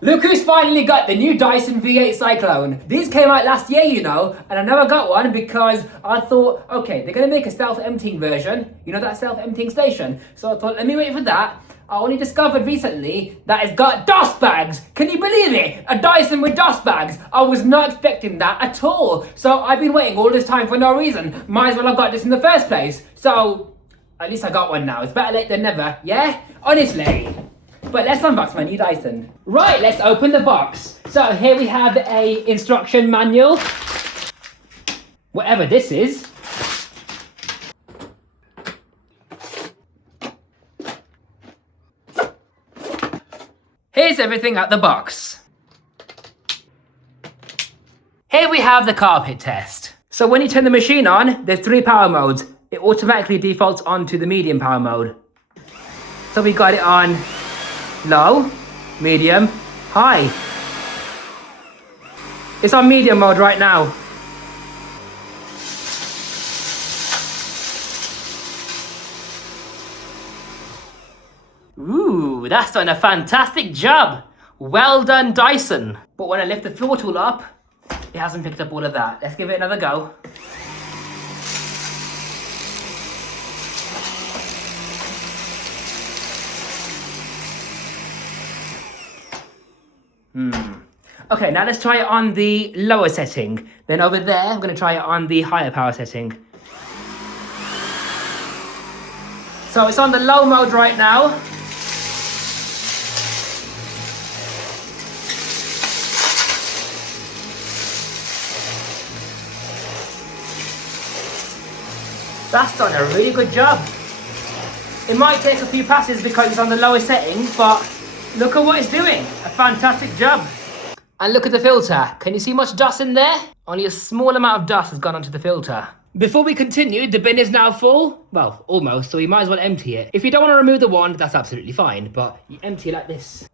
Look who's finally got the new Dyson V8 Cyclone. These came out last year, you know, and I never got one because I thought, okay, they're gonna make a self-emptying version. You know that self-emptying station? So I thought, let me wait for that. I only discovered recently that it's got dust bags. Can you believe it? A Dyson with dust bags. I was not expecting that at all. So I've been waiting all this time for no reason. Might as well have got this in the first place. So at least I got one now. It's better late than never, yeah? Honestly. But let's unbox my new Dyson. Right, let's open the box. So here we have a instruction manual. Whatever this is. Here's everything out the box. Here we have the carpet test. So when you turn the machine on, there's 3 power modes. It automatically defaults onto the medium power mode. So we got it on low, medium, high. It's on medium mode right now. Ooh, that's done a fantastic job. Well done, Dyson. But when I lift the floor tool up, it hasn't picked up all of that. Let's give it another go. Okay, now let's try it on the lower setting. Then over there, I'm going to try it on the higher power setting. So it's on the low mode right now. That's done a really good job. It might take a few passes because it's on the lower setting, but look at what it's doing. A fantastic job. And look at the filter. Can you see much dust in there? Only a small amount of dust has gone onto the filter. Before we continue, the bin is now full. Well, almost, so you might as well empty it. If you don't want to remove the wand, that's absolutely fine, but you empty it like this.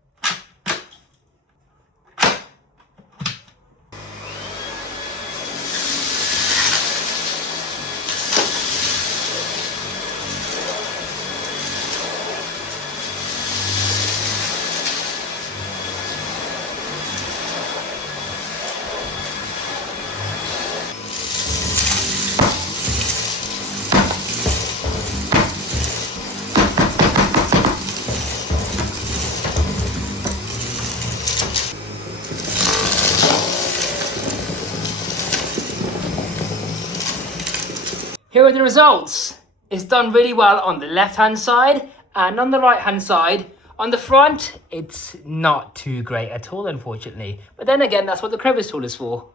Here are the results. It's done really well on the left-hand side and on the right-hand side. On the front, it's not too great at all, unfortunately. But then again, that's what the crevice tool is for.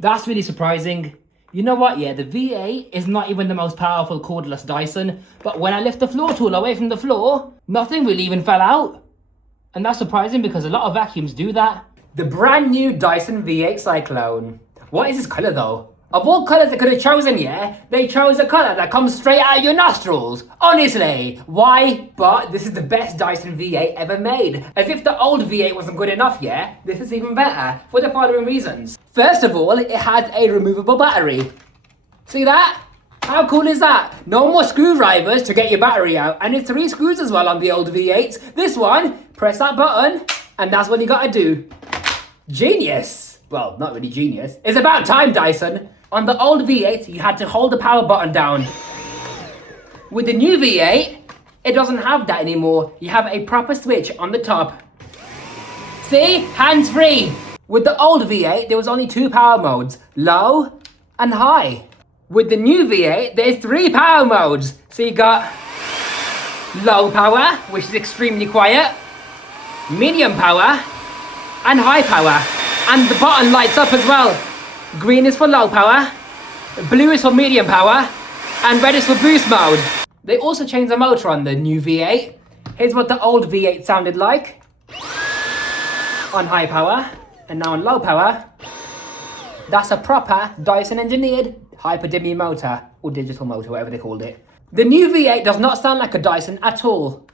That's really surprising. You know what, yeah, the V8 is not even the most powerful cordless Dyson, but when I lift the floor tool away from the floor, nothing really even fell out. And that's surprising because a lot of vacuums do that. The brand new Dyson V8 Cyclone. What is this colour though? Of all colours they could have chosen, yeah, they chose a colour that comes straight out of your nostrils. Honestly, why? But this is the best Dyson V8 ever made. As if the old V8 wasn't good enough, yeah? This is even better for the following reasons. First of all, it has a removable battery. See that? How cool is that? No more screwdrivers to get your battery out. And it's 3 screws as well on the old V8s. This one, press that button, and that's what you gotta do. Genius. Well, not really genius. It's about time, Dyson. On the old V8, you had to hold the power button down. With the new V8, it doesn't have that anymore. You have a proper switch on the top. See? Hands-free. With the old V8, there was only 2 power modes, low and high. With the new V8, there's 3 power modes. So you got low power, which is extremely quiet, medium power, and high power. And the button lights up as well. Green is for low power, blue is for medium power, and red is for boost mode. They also changed the motor on the new V8. Here's what the old V8 sounded like on high power, and now on low power. That's a proper Dyson engineered hyper-dimming motor, or digital motor, whatever they called it. The new V8 does not sound like a Dyson at all.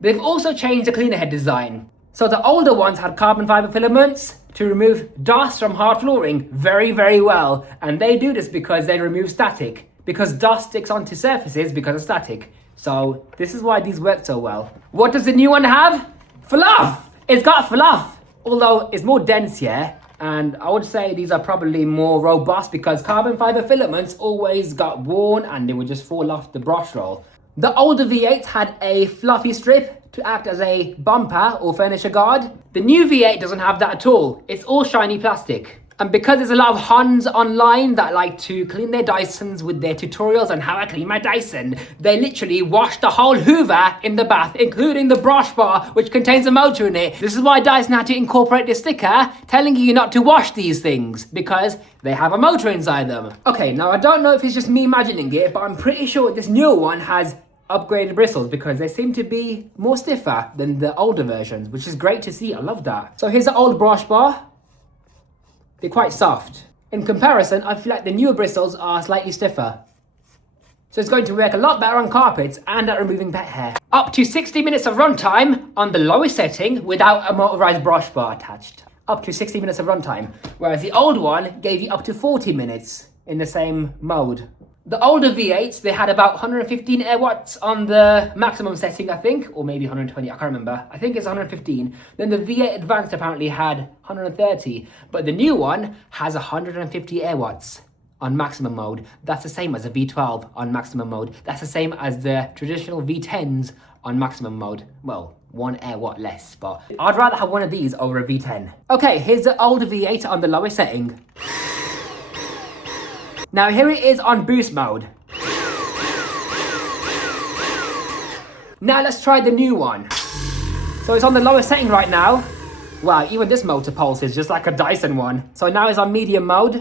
They've also changed the cleaner head design. So the older ones had carbon fiber filaments to remove dust from hard flooring very, very well. And they do this because they remove static, because dust sticks onto surfaces because of static. So this is why these work so well. What does the new one have? Fluff! It's got fluff, although it's more dense, yeah? And I would say these are probably more robust because carbon fiber filaments always got worn and they would just fall off the brush roll. The older V8s had a fluffy strip to act as a bumper or furniture guard. The new V8 doesn't have that at all. It's all shiny plastic. And because there's a lot of Huns online that like to clean their Dysons with their tutorials on how I clean my Dyson, they literally wash the whole Hoover in the bath, including the brush bar, which contains a motor in it. This is why Dyson had to incorporate this sticker telling you not to wash these things, because they have a motor inside them. Okay, now I don't know if it's just me imagining it, but I'm pretty sure this newer one has upgraded bristles because they seem to be more stiffer than the older versions, which is great to see. I love that. So here's the old brush bar. They're quite soft. In comparison, I feel like the newer bristles are slightly stiffer. So it's going to work a lot better on carpets and at removing pet hair. Up to 60 minutes of runtime on the lowest setting without a motorized brush bar attached. Up to 60 minutes of runtime, whereas the old one gave you up to 40 minutes in the same mode. The older V8s, they had about 115 air watts on the maximum setting, I think, or maybe 120, I can't remember. I think it's 115. Then the V8 Advanced apparently had 130, but the new one has 150 air watts on maximum mode. That's the same as a V12 on maximum mode. That's the same as the traditional V10s on maximum mode. Well, 1 air watt less, but I'd rather have one of these over a V10. Okay, here's the older V8 on the lowest setting. Now here it is on boost mode. Now let's try the new one. So it's on the lowest setting right now. Wow, even this motor pulses just like a Dyson one. So now it's on medium mode.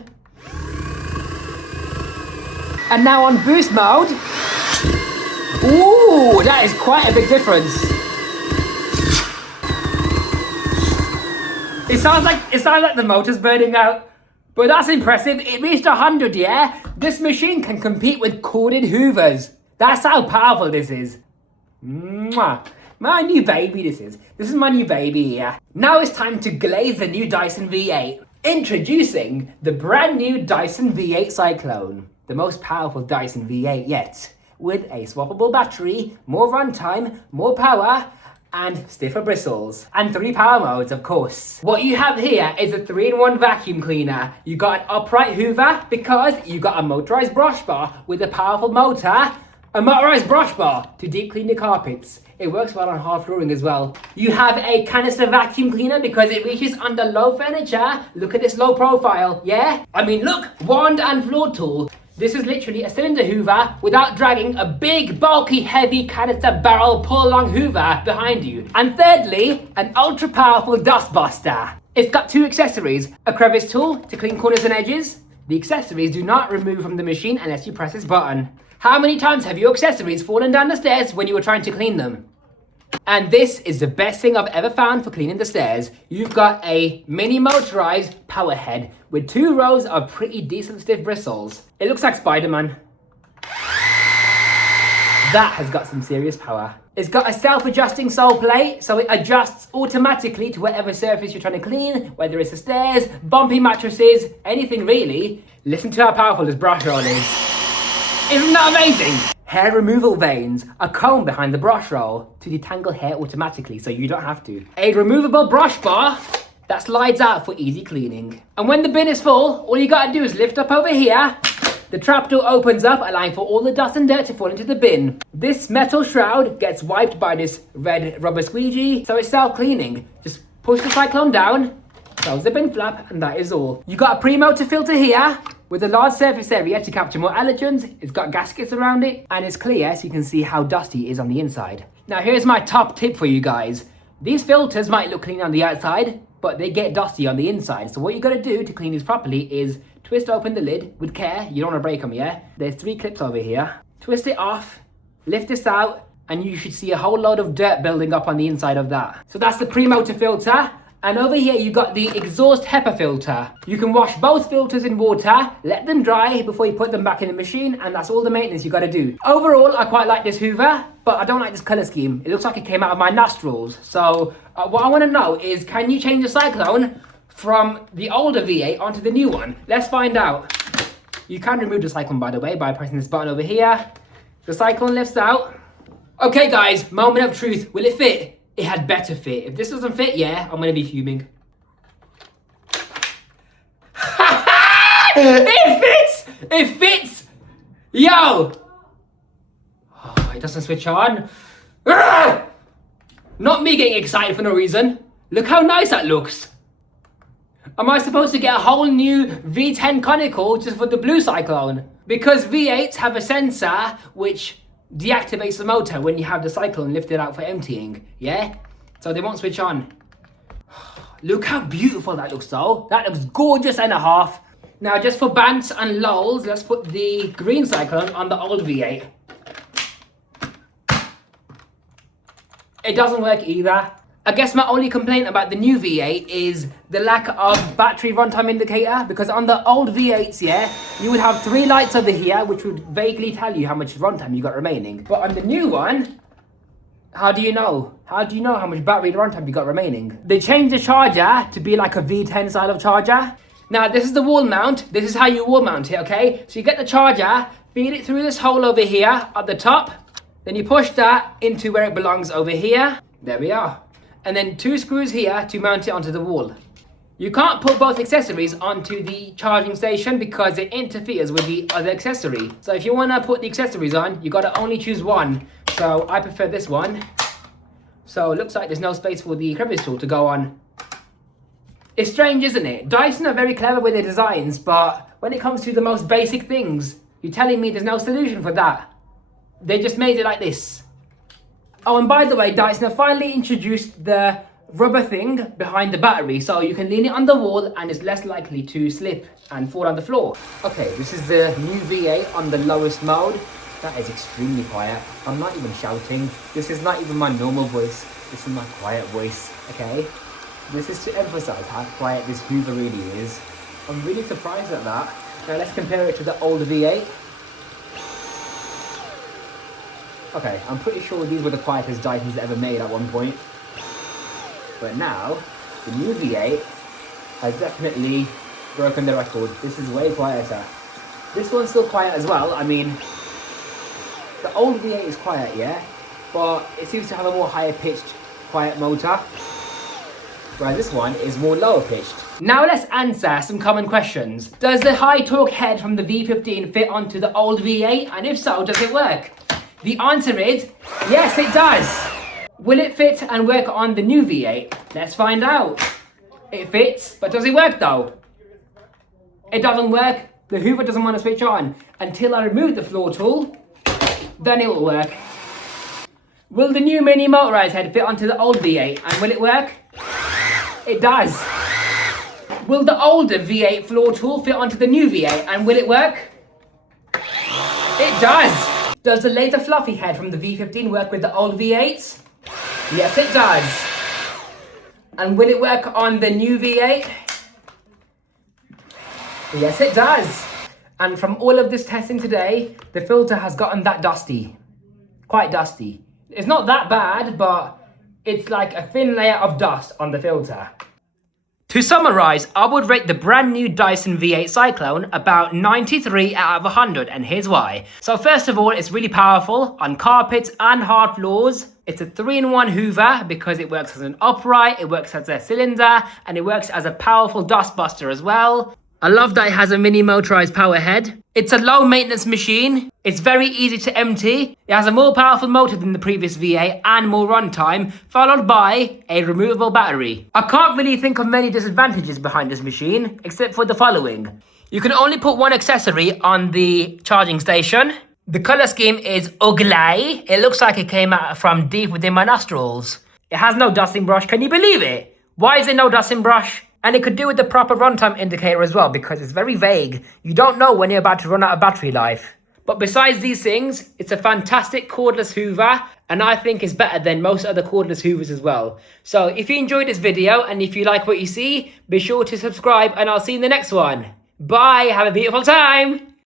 And now on boost mode. Ooh, that is quite a big difference. It sounds like the motor's burning out. But that's impressive. It reached 100, yeah? This machine can compete with corded Hoovers. That's how powerful this is. Mwah. My new baby this is. This is my new baby, yeah. Now it's time to glaze the new Dyson V8. Introducing the brand new Dyson V8 Cyclone. The most powerful Dyson V8 yet. With a swappable battery, more runtime, more power, and stiffer bristles. And 3 power modes, of course. What you have here is a 3-in-1 vacuum cleaner. You got an upright Hoover because you got a motorized brush bar with a powerful motor, a motorized brush bar to deep clean your carpets. It works well on hard flooring as well. You have a canister vacuum cleaner because it reaches under low furniture. Look at this low profile, yeah? I mean, look, wand and floor tool. This is literally a cylinder Hoover without dragging a big, bulky, heavy canister barrel pull-along Hoover behind you. And thirdly, an ultra-powerful dust buster. It's got 2 accessories, a crevice tool to clean corners and edges. The accessories do not remove from the machine unless you press this button. How many times have your accessories fallen down the stairs when you were trying to clean them? And this is the best thing I've ever found for cleaning the stairs. You've got a mini motorized power head with 2 rows of pretty decent stiff bristles. It looks like Spider-Man. That has got some serious power. It's got a self-adjusting sole plate, so it adjusts automatically to whatever surface you're trying to clean, whether it's the stairs, bumpy mattresses, anything really. Listen to how powerful this brush roll is. Isn't that amazing? Hair removal vanes, a comb behind the brush roll to detangle hair automatically so you don't have to. A removable brush bar that slides out for easy cleaning. And when the bin is full, all you gotta do is lift up over here. The trapdoor opens up, allowing for all the dust and dirt to fall into the bin. This metal shroud gets wiped by this red rubber squeegee, so it's self-cleaning. Just push the Cyclone down, close the bin flap, and that is all. You got a pre-motor filter here, with a large surface area to capture more allergens. It's got gaskets around it, and it's clear so you can see how dusty it is on the inside. Now here's my top tip for you guys. These filters might look clean on the outside, but they get dusty on the inside. So what you gotta do to clean these properly is twist open the lid with care. You don't wanna break them, yeah? There's 3 clips over here. Twist it off, lift this out, and you should see a whole load of dirt building up on the inside of that. So that's the pre-motor filter. And over here, you got the exhaust HEPA filter. You can wash both filters in water, let them dry before you put them back in the machine, and that's all the maintenance you gotta do. Overall, I quite like this Hoover, but I don't like this color scheme. It looks like it came out of my nostrils. So what I wanna know is, can you change the Cyclone from the older V8 onto the new one? Let's find out. You can remove the Cyclone, by the way, by pressing this button over here. The Cyclone lifts out. Okay guys, moment of truth. Will it fit? It had better fit. If this doesn't fit, yeah, I'm gonna be fuming. It fits! It fits! Yo! Oh, it doesn't switch on. Not me getting excited for no reason. Look how nice that looks. Am I supposed to get a whole new V10 conical just for the blue Cyclone? Because V8s have a sensor which deactivates the motor when you have the Cyclone lifted out for emptying, yeah? So they won't switch on. Look how beautiful that looks though. That looks gorgeous and a half. Now just for bants and lulls, let's put the green Cyclone on the old V8. It doesn't work either. I guess my only complaint about the new V8 is the lack of battery runtime indicator, because on the old V8s, yeah, you would have 3 lights over here which would vaguely tell you how much runtime you got remaining. But on the new one, how do you know? How do you know how much battery runtime you got remaining? They changed the charger to be like a V10 style of charger. Now this is the wall mount. This is how you wall mount it, okay? So you get the charger, feed it through this hole over here at the top, then you push that into where it belongs over here. There we are. And then 2 screws here to mount it onto the wall. You can't put both accessories onto the charging station because it interferes with the other accessory. So if you want to put the accessories on, you got to only choose one. So I prefer this one. So it looks like there's no space for the crevice tool to go on. It's strange, isn't it? Dyson are very clever with their designs, but when it comes to the most basic things, you're telling me there's no solution for that. They just made it like this. Oh, and by the way, Dyson have finally introduced the rubber thing behind the battery, so you can lean it on the wall and it's less likely to slip and fall on the floor. Okay, this is the new V8 on the lowest mode. That is extremely quiet. I'm not even shouting. This is not even my normal voice. This is my quiet voice, okay? This is to emphasize how quiet this Hoover really is. I'm really surprised at that. Now let's compare it to the old V8. Okay, I'm pretty sure these were the quietest Dysons ever made at one point. But now, the new V8 has definitely broken the record. This is way quieter. This one's still quiet as well. I mean, the old V8 is quiet, yeah? But it seems to have a more higher pitched, quiet motor. Whereas this one is more lower pitched. Now let's answer some common questions. Does the high torque head from the V15 fit onto the old V8? And if so, does it work? The answer is, yes, it does. Will it fit and work on the new V8? Let's find out. It fits, but does it work though? It doesn't work. The Hoover doesn't want to switch on. Until I remove the floor tool, then it will work. Will the new mini motorized head fit onto the old V8 and will it work? It does. Will the older V8 floor tool fit onto the new V8 and will it work? It does. Does the laser fluffy head from the V15 work with the old V8s? Yes, it does. And will it work on the new V8? Yes, it does. And from all of this testing today, the filter has gotten that dusty. Quite dusty. It's not that bad, but it's like a thin layer of dust on the filter. To summarize, I would rate the brand new Dyson V8 Cyclone about 93 out of 100, and here's why. So first of all, it's really powerful on carpets and hard floors. It's a 3-in-1 Hoover because it works as an upright, it works as a cylinder, and it works as a powerful dust buster as well. I love that it has a mini motorized power head. It's a low maintenance machine. It's very easy to empty. It has a more powerful motor than the previous V8 and more runtime, followed by a removable battery. I can't really think of many disadvantages behind this machine, except for the following. You can only put one accessory on the charging station. The colour scheme is ugly. It looks like it came out from deep within my nostrils. It has no dusting brush. Can you believe it? Why is there no dusting brush? And it could do with the proper runtime indicator as well, because it's very vague. You don't know when you're about to run out of battery life. But besides these things, it's a fantastic cordless Hoover, and I think it's better than most other cordless Hoovers as well. So if you enjoyed this video and if you like what you see, be sure to subscribe and I'll see you in the next one. Bye, have a beautiful time.